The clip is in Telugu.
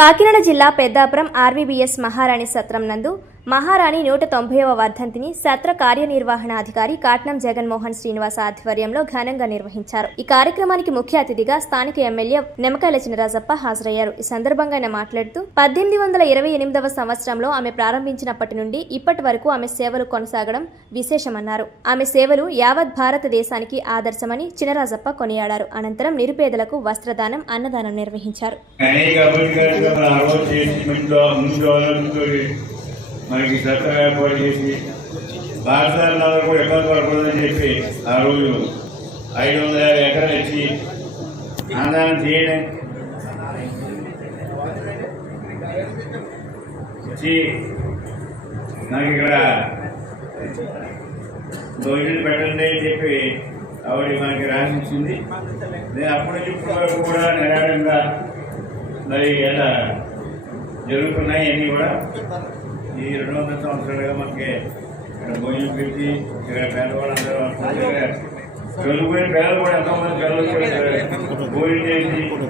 కాకినాడ జిల్లా పెద్దాపురం ఆర్వీబీఎస్ మహారాణి సత్రం నందు మహారాణి నూట తొంభైవ వర్ధంతిని సత్ర కార్యనిర్వహణాధికారి కాట్నం జగన్మోహన్ శ్రీనివాస్ ఆధ్వర్యంలో ఘనంగా నిర్వహించారు. ఈ కార్యక్రమానికి ముఖ్య అతిథిగా స్థానిక ఎమ్మెల్యే నిమ్మకాయల చినరాజప్ప హాజరయ్యారు. ఈ సందర్భంగా ఆయన మాట్లాడుతూ పద్దెనిమిది వందల ఇరవై ఎనిమిదవ సంవత్సరంలో ఆమె ప్రారంభించినప్పటి నుండి ఇప్పటి వరకు ఆమె సేవలు కొనసాగడం విశేషమన్నారు. ఆమె సేవలు యావత్ భారతదేశానికి ఆదర్శమని చినరాజప్ప కొనియాడారు. అనంతరం నిరుపేదలకు వస్త్రదానం అన్నదానం నిర్వహించారు. మనకి సత్రం ఏర్పాటు చేసి భారతదేశంలో కూడా ఇబ్బంది పడకూడదని చెప్పి ఆ రోజు ఐదు వందల యాభై ఎకరాలు ఇచ్చి ఆందోళన చేయడం ఇచ్చి నాకు ఇక్కడ భోజనం పెట్టండి అని చెప్పి ఆవిడ మనకి రాసిచ్చింది. నేను అప్పటి నుంచి ఇప్పటి వరకు కూడా నిరాడంగా మరి ఎలా జరుగుతున్నాయి అన్నీ కూడా ఈ రెండు వందల సంవత్సరాలుగా మనకి ఇక్కడ భోజనం పెట్టి ఇక్కడ పేదవాళ్ళందరూ అనుకుంటే చదువుకునే పేదలు కూడా ఎంతోమంది చదువు భోజనం చేసి